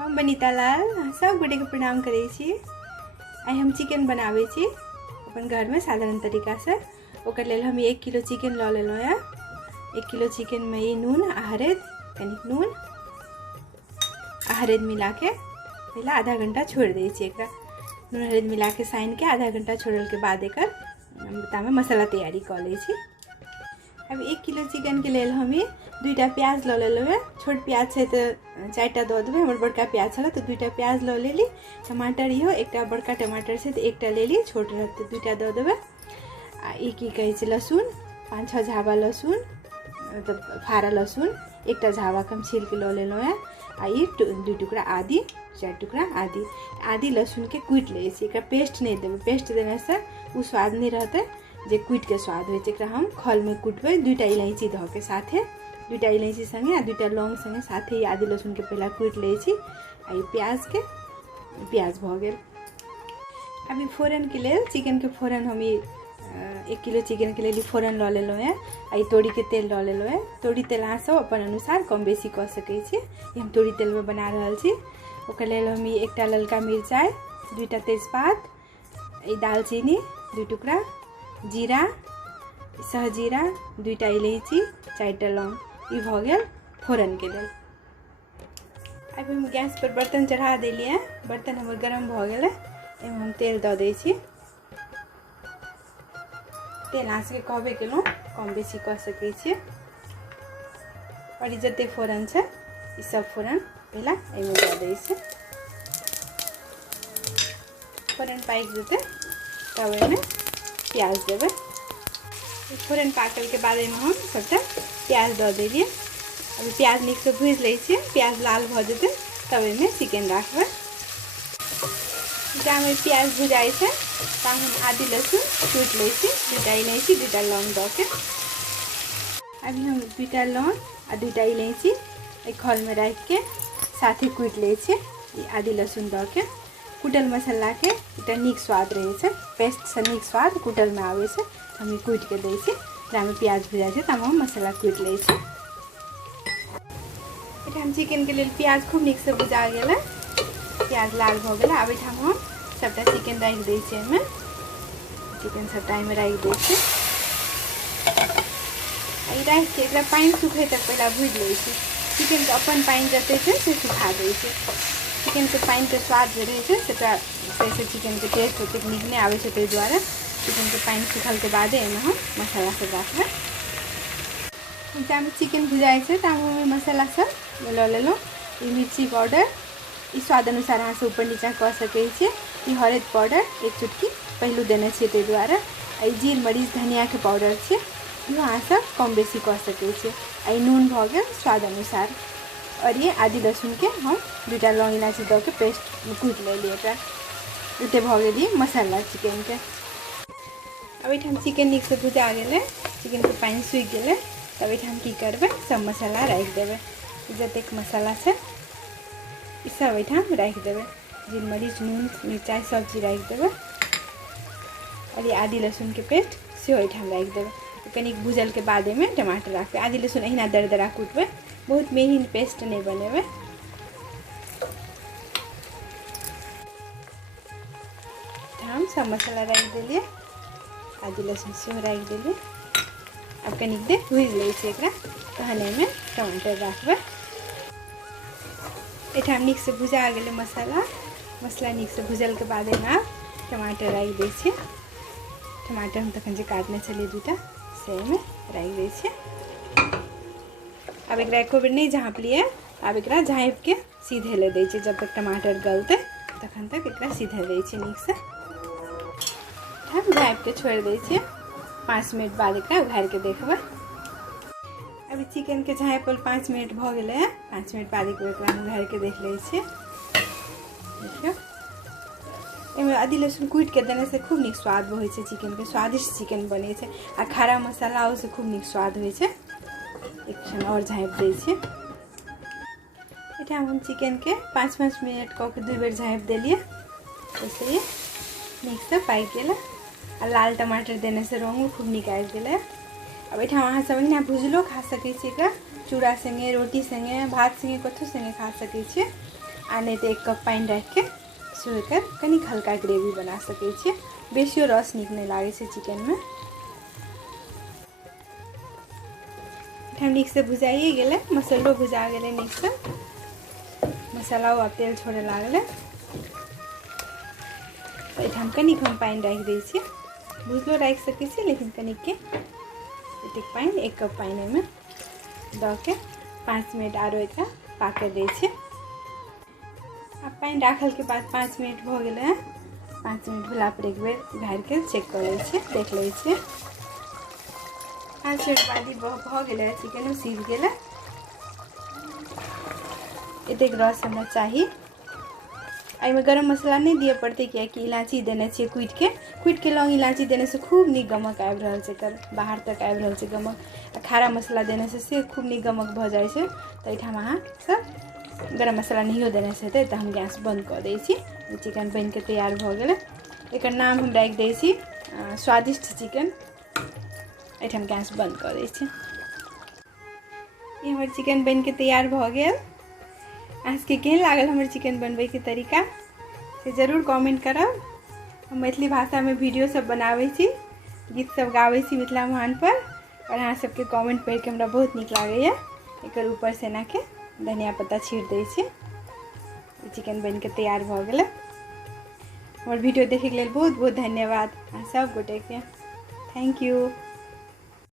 हम बनीता लाल सब गोटे के प्रणाम करे छी। आई हम चिकन बनावे छी अपन घर में साधारण तरीका से। ओकर लेल हम 1 किलो चिकन ल लेलो है। 1 किलो चिकन में ये नून हरद कनिक नून हरद मिला के पहले आधा घंटा छोड़ दे छी। एकरा नून हरद मिला के साइन के आधा घंटा छोड़ल के बाद एकर में मसाला तैयारी कर ले छी। अब 1 किलो चिकन के लेल हम 2टा प्याज ल लेलो है। छोट प्याज है तो 4टा दे देवे। हमर बड़का प्याज छला तो 2टा प्याज ल लेली। टमाटर इहो एकटा बड़का टमाटर से तो 1टा लेली, छोट रहते 2टा दे देवे। आ ई की कहे छै लहसुन 5-6 झाबा लहसुन मतलब फारा लहसुन 1टा झाबा कम छील के ल लेलो है। आ ई 2 टुकड़ा आदि 4 टुकड़ा आदि लहसुन के कूट ले छी। एकरा पेस्ट नहीं देवे, पेस्ट देने से उ स्वाद नहीं रहते जे कूट के स्वाद हो। एकरा हम खल में कूटबे। 2टा इलायची ध के साथे 2टा इलायची संगे आ 2टा लौंग संगे साथे आदि लहसुन के पहला कूट ले छी। आ प्याज भ गेल। अभी फोरन के लेल चिकन के फोरन हम 1 किलो चिकन के लिए फोरन ल लेलो है। आ तोड़ी के तेल ल लेलो है। तोड़ी तेल अहाँ सब अपन अनुसार कम बेसी कर सकै छी। हम तोड़ी तेल में बना रहल छी। ओकर लेल हम 1टा ललका मिरचाई 2टा तेजपात दालचीनी 2 टुकड़ा जीरा सहजीरा 2टा इलायची 4टा लौंग ई भ गेल फोरन के लेल। अब हम गैस पर बर्तन चढ़ा देलिए। बर्तन हमर गरम भ गेल। एमे हम तेल द दै छी। तेल अहाँ सबके कहबे केलहुँ कम बेसी कऽ सकै छियै। और जते फोरन छै ई सब फोरन पहला एमे दऽ दै छी। फोरन पाकि जेतै तब एमे प्याज देबै। फोरन पाकल के बाद एमे हम सबटा प्याज दऽ देलिए। अभी प्याज नीक से भूज लै छियै। प्याज लाल भ जेतै तब एमे चिकन राखबै। जहाँ में प्याज भुजाई छै ता हम आदि लहसुन कूट ले छी। 2टा इलायची 2टा लौंग द के अभी हम 2टा लौंग आ 2टा इलायची एक खल में रख के साथे कूट ले छी। आदि लहसुन द के कुटल मसाला के एकटा नीक स्वाद रहे छै। पेस्ट से नीक स्वाद कुटल में आवे छै। हम कूट के दै छी। जहाँ में प्याज भुजाई छै ता हम मसाला कूट ले छी। हम चिकन के लिए प्याज खूब नीक से भुजा गेल। प्याज लाल भ गेल। आब हम सबटा चिकन रख दै छी। एमे चिकन सबटा एमे रख दै छी। ई रख के एकरा पानी सूखे तक पहला भूज लै छी। चिकन के अपन पानी जते छै से सुखा दै छी। चिकन के पानी के स्वाद जे रहे छै सेटा से चिकन के टेस्ट ओते नीक नहीं आवे छै। ताहि दुआरे चिकन के पानी सुखल के बाद एमे हम मसाला सब राखबै। जहाँ में चिकन भुजाई छै ता हम मसाला सब ल लेलो। ई मिर्ची पाउडर ई स्वाद अनुसार अहाँ से ऊपर नीचा कर सकै छी। ई हरद पाउडर 1 चुटकी पहलू देने छी। ताहि दुआरे ई जीर मरीच धनिया के पाउडर छै। इहो अहाँ सब कम बेसी कर सकै छी। आ नून भ गेल स्वाद अनुसार। और ये आदि लहसुन के हम 2टा लौंग इलायची द के पेस्ट कूट लेलिए। एकरा एते भ गेल मसाला चिकन के। अब हम चिकन नीक से भुजा गेले। चिकन के पानी सूखि गेले। तब हम की करबे सब मसाला रख देवे। जतेक मसाला छै ई सब एठाम रख देवे। जीर मरीच नून मिरचाई सब चीज रख देवे। और ये आदि लहसुन के पेस्ट से एठाम रख देवे। कनिक भूजल के बाद में टमाटर रखबे। आदि लहसुन अहिना दरदरा कूटबे। बहुत महीन पेस्ट नहीं बनेबे। हम सब मसाला रख देलिए। आदि लहसुन से रख देलिए। अब कनिक देर भूज ले छी। एकरा तहन एमे टमाटर रखबे। एठाम नीक से भुजा गेले मसाला नीक से भुजल के बाद एमे टमाटर रख दै छी। टमाटर हम तखन जे काटने छलिए 2टा से एमे रख दै छी। अब एकरा एको बेर नहीं झाँप लिए। अब एकरा झाँप के सीधे ले दै छी। जब तक टमाटर गलते तखन तक एकरा सीधे दै छी नीक से। हम झाँप के छोड़ दै छी। 5 मिनट बाद एकरा उघार के देखबै। अभी चिकन के झाँपल 5 मिनट भ गेले है। 5 मिनट बाद एकरा उघार के देख ले छी। देखियो एमे आदि लहसुन कूट के देने से खूब नीक स्वाद होइ छै। चिकन के स्वादिष्ट चिकन बने छै। आ खरा मसाला से खूब नीक स्वाद होइ छै। एक क्षण और झाँप दै छी। एठाम हम चिकन के 5-5 मिनट कऽ के 2 बेर झाँप देलिए। ओइसे नीक से पाकि गेल। आ लाल टमाटर देने से रंग खूब नीक आबि गेल। अब एठाम अहाँ सब अहिना भुजलो खा सकै छी। एकरा चूड़ा संगे रोटी संगे भात संगे कथु संगे खा सकै छी। आ नहीं तो 1 कप पानी रख के छोड़कर कनिक हल्का ग्रेवी बना सकै छी। बेसियो रस नीक नहीं लागे छै चिकन में। नीक से भुजाइए गेले, मसालो भुजा गेले नीक से, मसाला आ तेल छोड़े लागले। तो हम कनिक हम पानी रख दै छी, भुजलो रख सकै छी लेकिन कनिक के एतेक पानी 1 कप पानी में द के 5 मिनट आरो एकरा पाके दै छी। अब पानी राखल के बाद 5 मिनट भ गेले हैं। 5 मिनट भेला पर एक बेर उघार के चेक कर लै छी, देख लै छी। 5 मिनट बाद भ गेले, चिकन सीझ गेले। एतेक रस हमरा चाहिए। एहिमे गरम मसाला नहीं दिए पड़ते कियाकि इलायची देने छे कुट के लौंग इलायची देने से खूब नीक गमक आबि रहल छै, एकर बाहर तक आबि रहल छै गमक। आ खारा मसाला देने से खूब नीक गमक भ जाइ छै। तो एहिठाम अहाँ सब गरम मसाला नहीं देने से हेतै। तो हम गैस बंद कऽ दै छी। चिकन बन के तैयार भ गेलै। एकर नाम हम राखि दै छी स्वादिष्ट चिकन। एहिठाम गैस बंद कऽ दै छी। ये हमर चिकन बन के तैयार भ गेल। अहाँके केहन लागल हमर चिकन बनबै के तरीका से जरूर कमेंट करब। हम मैथिली भाषा में वीडियो सब बनाबै छी, गीत सब गाबै छी मिथिला महान पर, और अहाँ सबके कमेंट पढ़ि के हमरा बहुत नीक लागैए। एकर ऊपर से एना के धनिया पत्ता छीट दै छी। चिकन बन के तैयार भ गेलै। हमर वीडियो देखे के लेल बहुत बहुत धन्यवाद अहाँ सब गोटे के। Thank you.